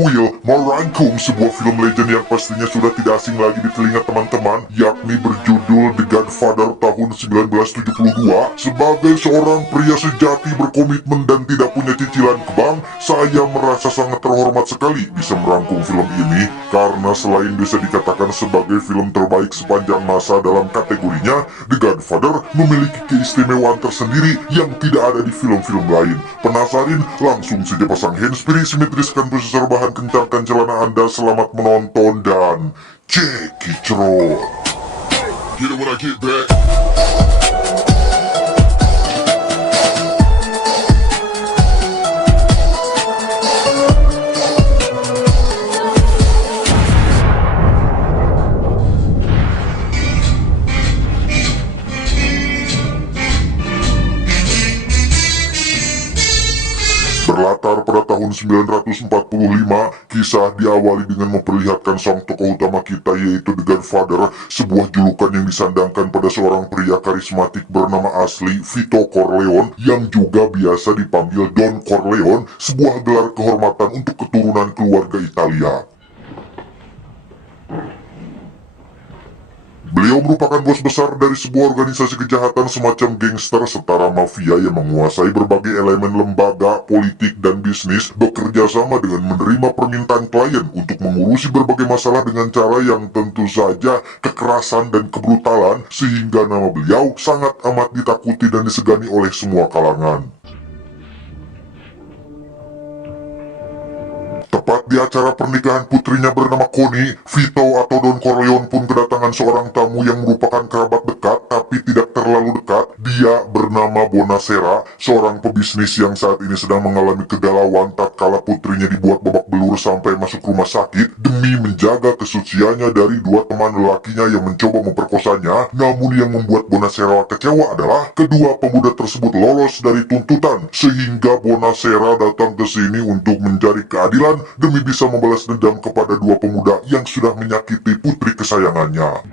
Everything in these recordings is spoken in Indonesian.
Will merangkum sebuah film legend yang pastinya sudah tidak asing lagi di telinga teman-teman, yakni berjudul The Godfather tahun 1972. Sebagai seorang pria sejati berkomitmen dan tidak punya cicilan ke bank, saya merasa sangat terhormat sekali bisa merangkum film ini, karena selain bisa dikatakan sebagai film terbaik sepanjang masa dalam kategorinya, The Godfather memiliki keistimewaan tersendiri yang tidak ada di film-film lain. Penasaran? Langsung saja pasang handsfree, simetriskan prosesor bahan, kencangkan celana Anda, selamat menonton dan cekicrot. Get it when I get back. Berlatar pada tahun 945, kisah diawali dengan memperlihatkan sang tokoh utama kita, yaitu The Godfather, sebuah julukan yang disandangkan pada seorang pria karismatik bernama asli Vito Corleone, yang juga biasa dipanggil Don Corleone, sebuah gelar kehormatan untuk keturunan keluarga Italia. Beliau merupakan bos besar dari sebuah organisasi kejahatan semacam gangster setara mafia yang menguasai berbagai elemen lembaga, politik, dan bisnis, bekerja sama dengan menerima permintaan klien untuk mengurusi berbagai masalah dengan cara yang tentu saja kekerasan dan kebrutalan, sehingga nama beliau sangat amat ditakuti dan disegani oleh semua kalangan. Tepat di acara pernikahan putrinya bernama Connie, Vito atau Don Corleone pun kedatangan seorang tamu yang merupakan kerabat dekat tapi tidak terlalu dekat. Dia bernama Bonasera, seorang pebisnis yang saat ini sedang mengalami kegalauan tatkala putrinya dibuat babak belur sampai masuk rumah sakit demi menjaga kesuciannya dari dua teman lelakinya yang mencoba memperkosanya. Namun yang membuat Bonasera kecewa adalah kedua pemuda tersebut lolos dari tuntutan, sehingga Bonasera datang ke sini untuk mencari keadilan demi bisa membalas dendam kepada dua pemuda yang sudah menyakiti putri kesayangannya.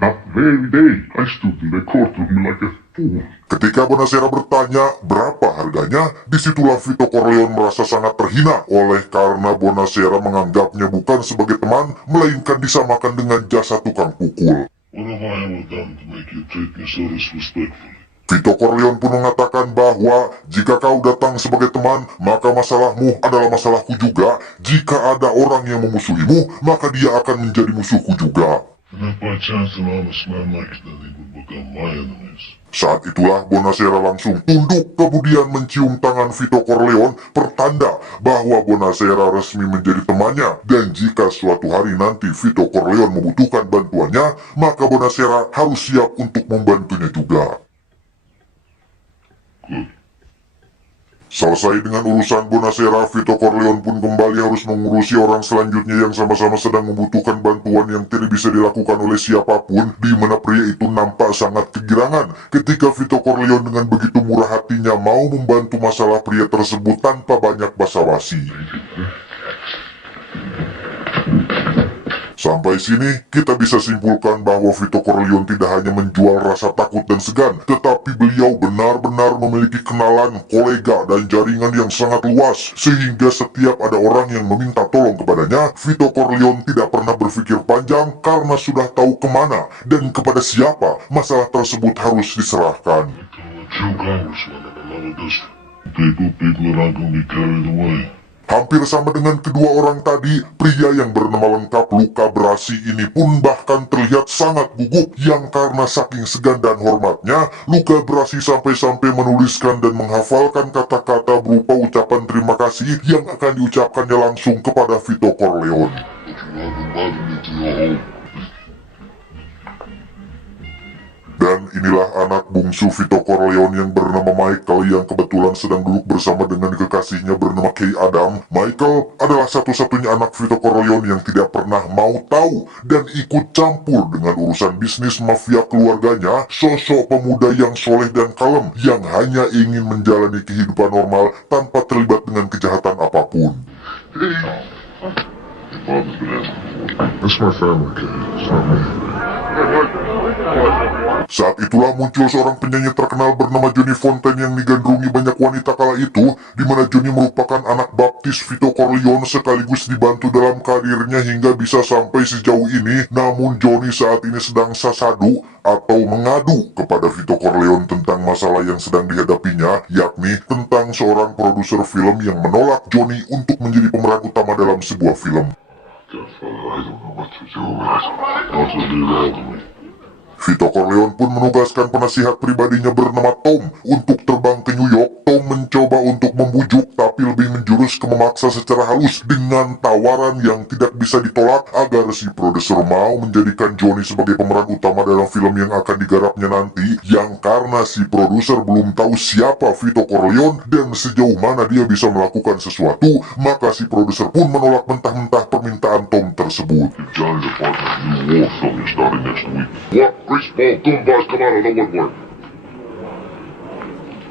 That very day, I stood in the courtroom like a fool. Ketika Bonasera bertanya berapa harganya, disitulah Vito Corleone merasa sangat terhina oleh karena Bonasera menganggapnya bukan sebagai teman, melainkan disamakan dengan jasa tukang pukul. What have I ever done to make you treat me so disrespectfully? Vito Corleone pun mengatakan bahwa jika kau datang sebagai teman, maka masalahmu adalah masalahku juga. Jika ada orang yang memusuhimu, maka dia akan menjadi musuhku juga. And if by chance an honest man like that, he would become my enemies. Saat itulah Bonasera langsung tunduk, kemudian mencium tangan Vito Corleone, pertanda bahwa Bonasera resmi menjadi temannya. Dan jika suatu hari nanti Vito Corleone membutuhkan bantuannya, maka Bonasera harus siap untuk membantunya juga. Selesai dengan urusan Bonasera, Vito Corleone pun kembali harus mengurusi orang selanjutnya yang sama-sama sedang membutuhkan bantuan yang tidak bisa dilakukan oleh siapapun, di mana pria itu nampak sangat kegirangan ketika Vito Corleone dengan begitu murah hatinya mau membantu masalah pria tersebut tanpa banyak basa-basi. Sampai sini, kita bisa simpulkan bahwa Vito Corleone tidak hanya menjual rasa takut dan segan, tetapi beliau benar-benar memiliki kenalan, kolega, dan jaringan yang sangat luas, sehingga setiap ada orang yang meminta tolong kepadanya, Vito Corleone tidak pernah berpikir panjang karena sudah tahu kemana dan kepada siapa masalah tersebut harus diserahkan. Hampir sama dengan kedua orang tadi, pria yang bernama lengkap Luca Brasi ini pun bahkan terlihat sangat gugup, yang karena saking segan dan hormatnya, Luca Brasi sampai-sampai menuliskan dan menghafalkan kata-kata berupa ucapan terima kasih yang akan diucapkannya langsung kepada Vito Corleone. Dan inilah anak bungsu Vito Corleone yang bernama Michael, yang kebetulan sedang duduk bersama dengan kekasihnya bernama Kay Adam. Michael adalah satu-satunya anak Vito Corleone yang tidak pernah mau tahu dan ikut campur dengan urusan bisnis mafia keluarganya. Sosok pemuda yang soleh dan kalem, yang hanya ingin menjalani kehidupan normal tanpa terlibat dengan kejahatan apapun. father's been asking for. That's my family, kid. It's not me. Saat itulah muncul seorang penyanyi terkenal bernama Johnny Fontaine yang digandrungi banyak wanita kala itu, di mana Johnny merupakan anak baptis Vito Corleone sekaligus dibantu dalam karirnya hingga bisa sampai sejauh ini. Namun Johnny saat ini sedang sasadu atau mengadu kepada Vito Corleone tentang masalah yang sedang dihadapinya, yakni tentang seorang produser film yang menolak Johnny untuk menjadi pemeran utama dalam sebuah film. Godfather, I don't know what to do. What to do wrong with me. Vito Corleone pun menugaskan penasihat pribadinya bernama Tom untuk terbang ke New York. Tom mencoba untuk membujuk tapi lebih menjurus ke memaksa secara halus dengan tawaran yang tidak bisa ditolak agar si produser mau menjadikan Johnny sebagai pemeran utama dalam film yang akan digarapnya nanti, yang karena si produser belum tahu siapa Vito Corleone dan sejauh mana dia bisa melakukan sesuatu, maka si produser pun menolak mentah-mentah permintaan Tom tersebut. Johnny's apartment, new war film is starting next week. What? Greaseball goombas come out of the woodwork.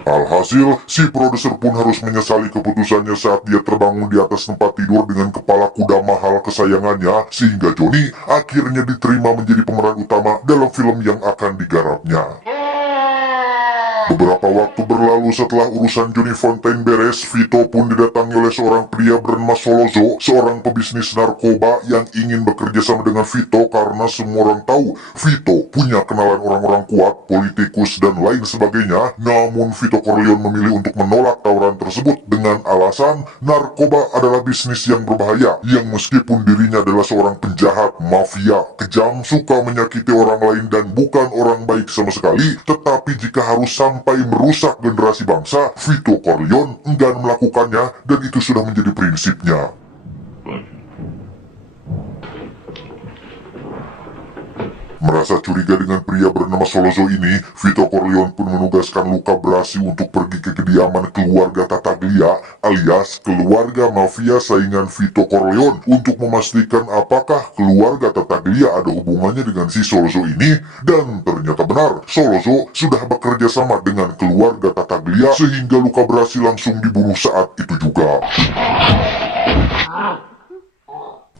Alhasil, si produser pun harus menyesali keputusannya saat dia terbangun di atas tempat tidur dengan kepala kuda mahal kesayangannya, sehingga Johnny akhirnya diterima menjadi pemeran utama dalam film yang akan digarapnya. Beberapa waktu berlalu setelah urusan Johnny Fontaine beres, Vito pun didatangi oleh seorang pria bernama Solozo, seorang pebisnis narkoba yang ingin bekerja sama dengan Vito karena semua orang tahu Vito punya kenalan orang-orang kuat, politikus, dan lain sebagainya. Namun Vito Corleone memilih untuk menolak tawaran tersebut dengan alasan narkoba adalah bisnis yang berbahaya, yang meskipun dirinya adalah seorang penjahat, mafia, kejam, suka menyakiti orang lain dan bukan orang baik sama sekali, tetapi jika harus sampai merusak generasi bangsa, Vito Corleone enggan melakukannya dan itu sudah menjadi prinsipnya. Merasa curiga dengan pria bernama Solozo ini, Vito Corleone pun menugaskan Luca Brasi untuk pergi ke kediaman keluarga Tattaglia alias keluarga mafia saingan Vito Corleone untuk memastikan apakah keluarga Tattaglia ada hubungannya dengan si Solozo ini, dan ternyata benar, Solozo sudah bekerja sama dengan keluarga Tattaglia sehingga Luca Brasi langsung dibunuh saat itu juga.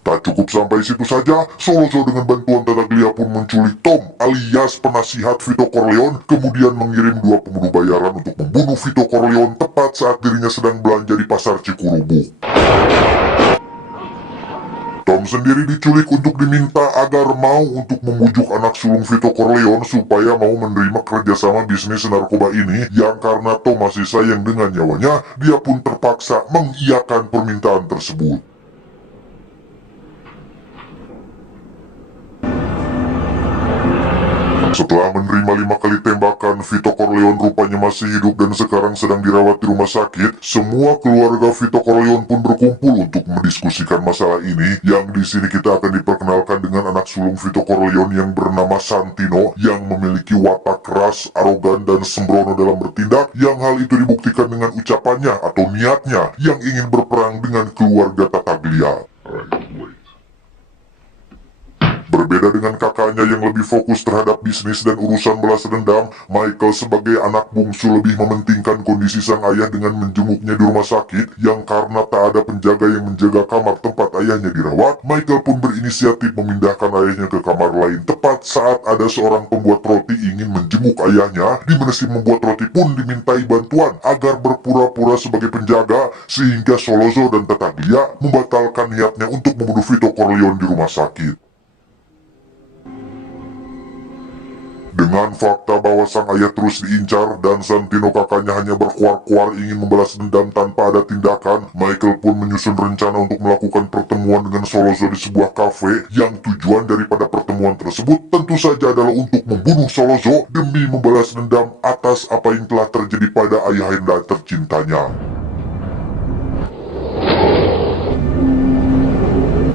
Tak cukup sampai situ saja, Solozo dengan bantuan Tattaglia pun menculik Tom alias penasihat Vito Corleone, kemudian mengirim 2 pembunuh bayaran untuk membunuh Vito Corleone tepat saat dirinya sedang belanja di pasar Cikurubu. Tom sendiri diculik untuk diminta agar mau untuk membujuk anak sulung Vito Corleone supaya mau menerima kerjasama bisnis narkoba ini, yang karena Tom masih sayang dengan nyawanya, dia pun terpaksa mengiyakan permintaan tersebut. Setelah menerima 5 kali tembakan, Vito Corleone rupanya masih hidup dan sekarang sedang dirawat di rumah sakit. Semua keluarga Vito Corleone pun berkumpul untuk mendiskusikan masalah ini, yang di sini kita akan diperkenalkan dengan anak sulung Vito Corleone yang bernama Santino, yang memiliki watak keras, arogan, dan sembrono dalam bertindak, yang hal itu dibuktikan dengan ucapannya atau niatnya yang ingin berperang dengan keluarga Tattaglia. Berbeda dengan kakaknya yang lebih fokus terhadap bisnis dan urusan balas dendam, Michael sebagai anak bungsu lebih mementingkan kondisi sang ayah dengan menjenguknya di rumah sakit, yang karena tak ada penjaga yang menjaga kamar tempat ayahnya dirawat, Michael pun berinisiatif memindahkan ayahnya ke kamar lain tepat saat ada seorang pembuat roti ingin menjenguk ayahnya, di mana si membuat roti pun dimintai bantuan agar berpura-pura sebagai penjaga, sehingga Solozo dan Tattaglia membatalkan niatnya untuk membunuh Vito Corleone di rumah sakit. Dengan fakta bahwa sang ayah terus diincar dan Santino kakaknya hanya berkuar-kuar ingin membalas dendam tanpa ada tindakan, Michael pun menyusun rencana untuk melakukan pertemuan dengan Solozo di sebuah kafe, yang tujuan daripada pertemuan tersebut tentu saja adalah untuk membunuh Solozo demi membalas dendam atas apa yang telah terjadi pada ayahanda tercintanya.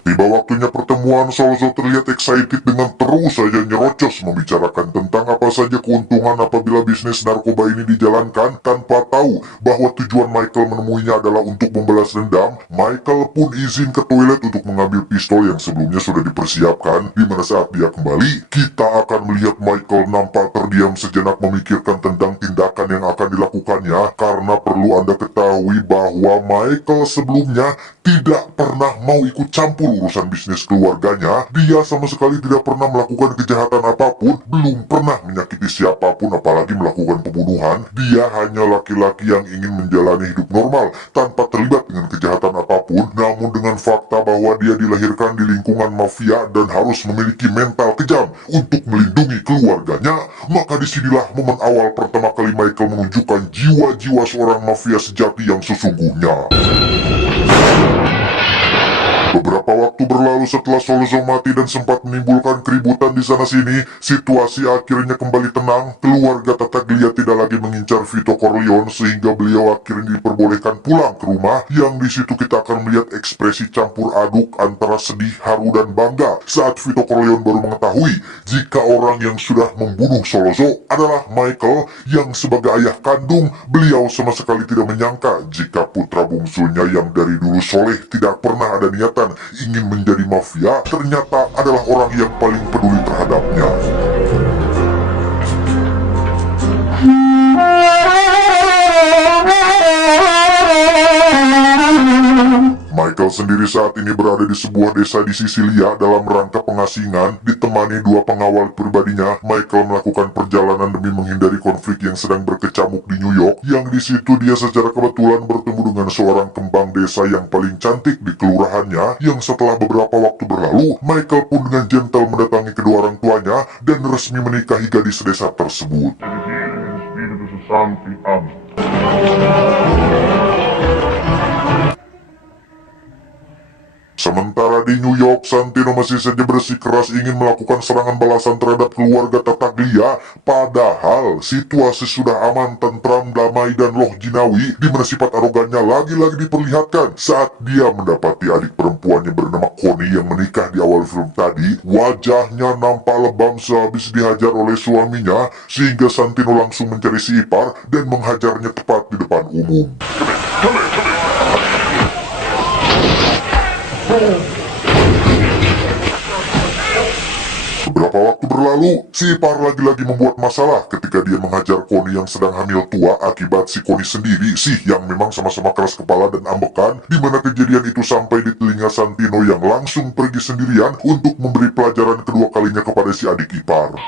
Tiba waktunya pertemuan, Solozo terlihat excited dengan terus saja nyerocos membicarakan tentang apa saja keuntungan apabila bisnis narkoba ini dijalankan, tanpa tahu bahwa tujuan Michael menemuinya adalah untuk membalas dendam. Michael pun izin ke toilet untuk mengambil pistol yang sebelumnya sudah dipersiapkan, di mana saat dia kembali, kita akan melihat Michael nampak terdiam sejenak memikirkan tentang tindakan yang akan dilakukannya, karena perlu Anda ketahui bahwa Michael sebelumnya tidak pernah mau ikut campur urusan bisnis keluarganya. Dia sama sekali tidak pernah melakukan kejahatan apapun, belum pernah menyakiti siapapun apalagi melakukan pembunuhan. Dia hanya laki-laki yang ingin menjalani hidup normal tanpa terlibat dengan kejahatan apapun. Namun dengan fakta bahwa dia dilahirkan di lingkungan mafia dan harus memiliki mental kejam untuk melindungi keluarganya, maka disinilah momen awal pertama kali Michael menunjukkan jiwa-jiwa seorang mafia sejati yang sesungguhnya. Beberapa waktu berlalu setelah Solzo mati dan sempat menimbulkan keributan di sana-sini, situasi akhirnya kembali tenang. Keluarga Tattaglia tidak lagi mengincar Vito Corleone sehingga beliau akhirnya diperbolehkan pulang ke rumah. Yang di situ kita akan melihat ekspresi campur aduk antara sedih, haru, dan bangga saat Vito Corleone baru mengetahui jika orang yang sudah membunuh Solzo adalah Michael, yang sebagai ayah kandung beliau sama sekali tidak menyangka jika putra bungsunya yang dari dulu soleh tidak pernah ada niatan ingin menjadi mafia ternyata adalah orang yang paling peduli terhadapnya. Michael sendiri saat ini berada di sebuah desa di Sisilia dalam rangka pengasingan. Ditemani dua pengawal pribadinya, Michael melakukan perjalanan demi menghindari konflik yang sedang berkecamuk di New York. Yang di situ dia secara kebetulan bertemu dengan seorang kembang desa yang paling cantik di kelurahannya. Yang setelah beberapa waktu berlalu, Michael pun dengan gentle mendatangi kedua orang tuanya dan resmi menikahi gadis desa tersebut. Sementara di New York, Santino masih saja bersikeras ingin melakukan serangan balasan terhadap keluarga Tattaglia. Padahal situasi sudah aman, tentram, damai, dan loh jinawi, di mana sifat arogannya lagi-lagi diperlihatkan saat dia mendapati adik perempuannya bernama Connie yang menikah di awal film tadi. Wajahnya nampak lebam sehabis dihajar oleh suaminya, sehingga Santino langsung mencari si ipar dan menghajarnya tepat di depan umum. Beberapa waktu berlalu, si ipar lagi-lagi membuat masalah ketika dia menghajar Connie yang sedang hamil tua akibat si Connie sendiri sih yang memang sama-sama keras kepala dan ambekan, di mana kejadian itu sampai di telinga Santino yang langsung pergi sendirian untuk memberi pelajaran kedua kalinya kepada si adik ipar.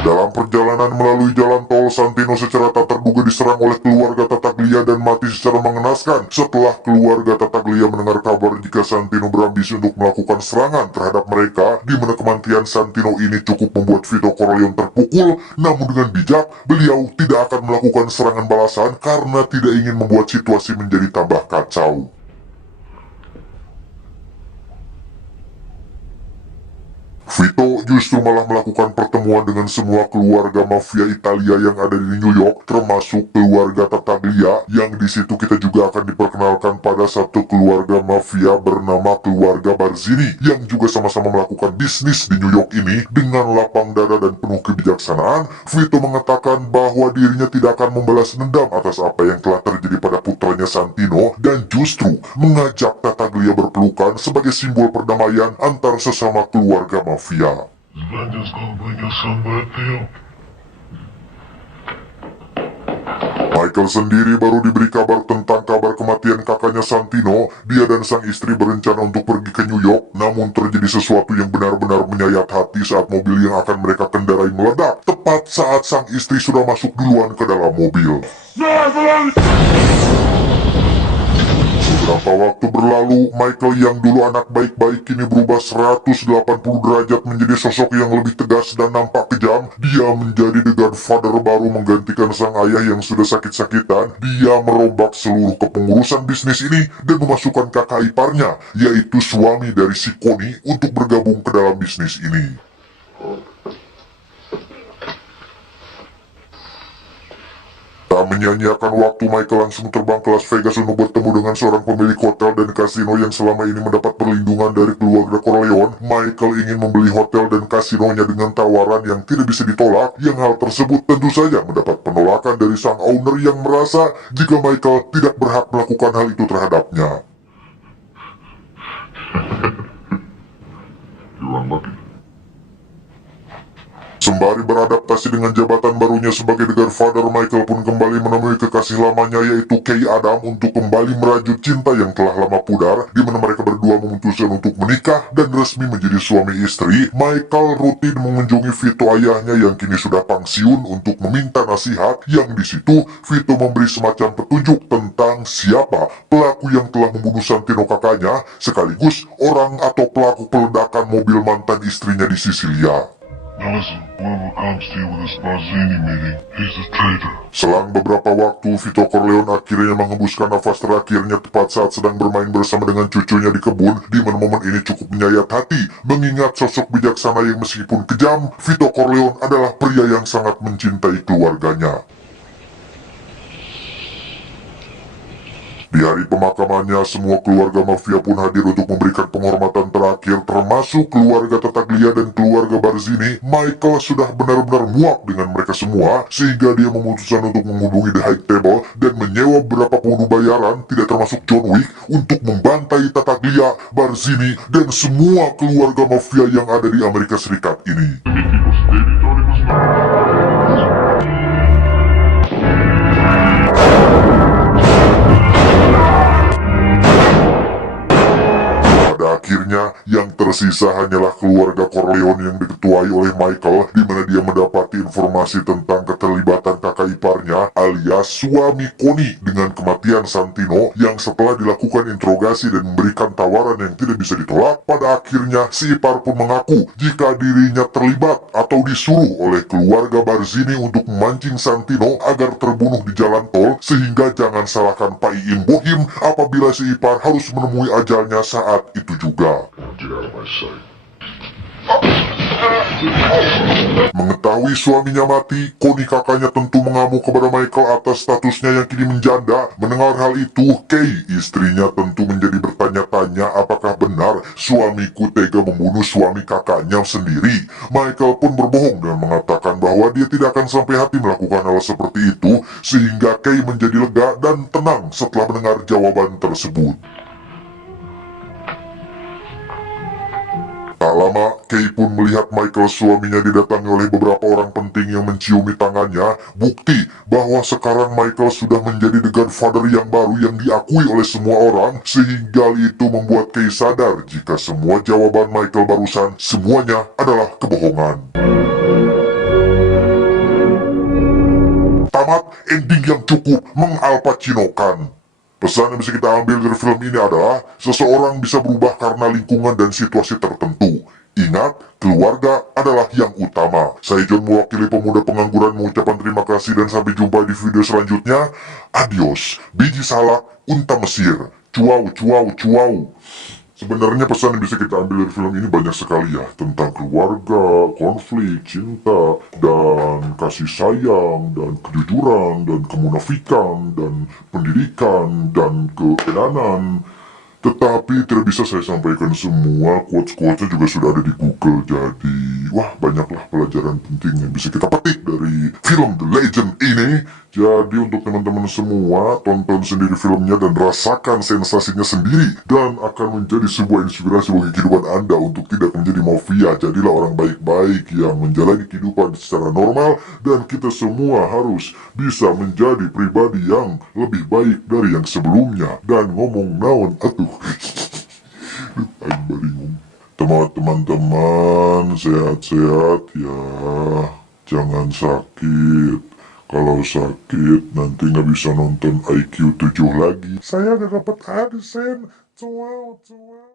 Dalam perjalanan melalui jalan tol, Santino secara tak terduga diserang oleh keluarga Tattaglia dan mati secara mengenaskan setelah keluarga Tattaglia mendengar kabar jika Santino berambisi untuk melakukan serangan terhadap mereka, di mana kematian Santino ini cukup membuat Vito Corleone terpukul. Namun dengan bijak, beliau tidak akan melakukan serangan balasan karena tidak ingin membuat situasi menjadi tambah kacau. Vito justru malah melakukan pertemuan dengan semua keluarga mafia Italia yang ada di New York, termasuk keluarga Tattaglia, yang di situ kita juga akan diperkenalkan pada satu keluarga mafia bernama keluarga Barzini, yang juga sama-sama melakukan bisnis di New York ini. Dengan lapang dada dan penuh kebijaksanaan, Vito mengatakan bahwa dirinya tidak akan membalas dendam atas apa yang telah terjadi pada putranya Santino, dan justru mengajak Tattaglia berpelukan sebagai simbol perdamaian antar sesama keluarga mafia. Michael sendiri baru diberi kabar tentang kabar kematian kakaknya Santino. Dia dan sang istri berencana untuk pergi ke New York, namun terjadi sesuatu yang benar-benar menyayat hati saat mobil yang akan mereka kendarai meledak, tepat saat sang istri sudah masuk duluan ke dalam mobil. Beberapa waktu berlalu, Michael yang dulu anak baik-baik kini berubah 180 derajat menjadi sosok yang lebih tegas dan nampak kejam. Dia menjadi The Godfather baru menggantikan sang ayah yang sudah sakit-sakitan. Dia merombak seluruh kepengurusan bisnis ini dan memasukkan kakak iparnya, yaitu suami dari si Connie, untuk bergabung ke dalam bisnis ini. Tak menyanyiakan waktu, Michael langsung terbang ke Las Vegas untuk bertemu dengan seorang pemilik hotel dan kasino yang selama ini mendapat perlindungan dari keluarga Corleone. Michael ingin membeli hotel dan kasinonya dengan tawaran yang tidak bisa ditolak, yang hal tersebut tentu saja mendapat penolakan dari sang owner yang merasa jika Michael tidak berhak melakukan hal itu terhadapnya. Sembari beradaptasi dengan jabatan barunya sebagai The Godfather, Michael pun kembali menemui kekasih lamanya yaitu Kay Adam untuk kembali merajut cinta yang telah lama pudar, di mana mereka berdua memutuskan untuk menikah dan resmi menjadi suami istri. Michael rutin mengunjungi Vito ayahnya yang kini sudah pensiun untuk meminta nasihat, yang di situ Vito memberi semacam petunjuk tentang siapa pelaku yang telah membunuh Santino kakaknya, sekaligus orang atau pelaku peledakan mobil mantan istrinya di Sisilia. Now listen, whoever comes to you with this Barzini meeting, he's a traitor. Selang beberapa waktu, Vito Corleone akhirnya menghembuskan nafas terakhirnya tepat saat sedang bermain bersama dengan cucunya di kebun, di mana momen ini cukup menyayat hati, mengingat sosok bijaksana yang meskipun kejam, Vito Corleone adalah pria yang sangat mencintai keluarganya. Di hari pemakamannya, semua keluarga mafia pun hadir untuk memberikan penghormatan terakhir, termasuk keluarga Tattaglia dan keluarga Barzini. Michael sudah benar-benar muak dengan mereka semua, sehingga dia memutuskan untuk menghubungi The High Table dan menyewa beberapa pembunuh bayaran, tidak termasuk John Wick, untuk membantai Tattaglia, Barzini, dan semua keluarga mafia yang ada di Amerika Serikat ini. Akhirnya, yang tersisa hanyalah keluarga Corleone yang diketuai oleh Michael, di mana dia mendapati informasi tentang keterlibatan kakak iparnya alias suami Connie dengan kematian Santino, yang setelah dilakukan interogasi dan memberikan tawaran yang tidak bisa ditolak, pada akhirnya si ipar pun mengaku jika dirinya terlibat atau disuruh oleh keluarga Barzini untuk memancing Santino agar terbunuh di jalan tol, sehingga jangan salahkan Pak Iin Bohim apabila si ipar harus menemui ajalnya saat itu juga. Get out of my sight. Mengetahui suaminya mati, Connie kakaknya tentu mengamuk kepada Michael atas statusnya yang kini menjanda. Mendengar hal itu, Kay, istrinya tentu menjadi bertanya-tanya apakah benar suamiku tega membunuh suami kakaknya sendiri. Michael pun berbohong dan mengatakan bahwa dia tidak akan sampai hati melakukan hal seperti itu, sehingga Kay menjadi lega dan tenang setelah mendengar jawaban tersebut. Tak lama, Kay pun melihat Michael suaminya didatangi oleh beberapa orang penting yang menciumi tangannya, bukti bahwa sekarang Michael sudah menjadi The Godfather yang baru yang diakui oleh semua orang, sehingga itu membuat Kay sadar jika semua jawaban Michael barusan semuanya adalah kebohongan. Tamat ending yang cukup mengalpacinokan. Pesan yang bisa kita ambil dari film ini adalah seseorang bisa berubah karena lingkungan dan situasi tertentu. Ingat, keluarga adalah yang utama. Saya John mewakili pemuda pengangguran mengucapkan terima kasih dan sampai jumpa di video selanjutnya. Adios, biji salak, unta Mesir. Cuau, cuau, cuau. Sebenarnya pesan yang bisa kita ambil dari film ini banyak sekali ya, tentang keluarga, konflik, cinta, dan kasih sayang, dan kejujuran, dan kemunafikan, dan pendidikan, dan keenanan. Tetapi tidak bisa saya sampaikan semua, quotes-quotesnya juga sudah ada di Google, jadi wah banyaklah pelajaran penting yang bisa kita petik dari film The Legend ini. Jadi untuk teman-teman semua, tonton sendiri filmnya dan rasakan sensasinya sendiri, dan akan menjadi sebuah inspirasi bagi kehidupan Anda untuk tidak menjadi mafia. Jadilah orang baik-baik yang menjalani kehidupan secara normal, dan kita semua harus bisa menjadi pribadi yang lebih baik dari yang sebelumnya. Dan ngomong naon atuh aing bingung. Teman-teman sehat-sehat ya, jangan sakit. Kalau sakit nanti nggak bisa nonton IQ 7 lagi. Saya udah dapat AdSense. Cuau, cuau.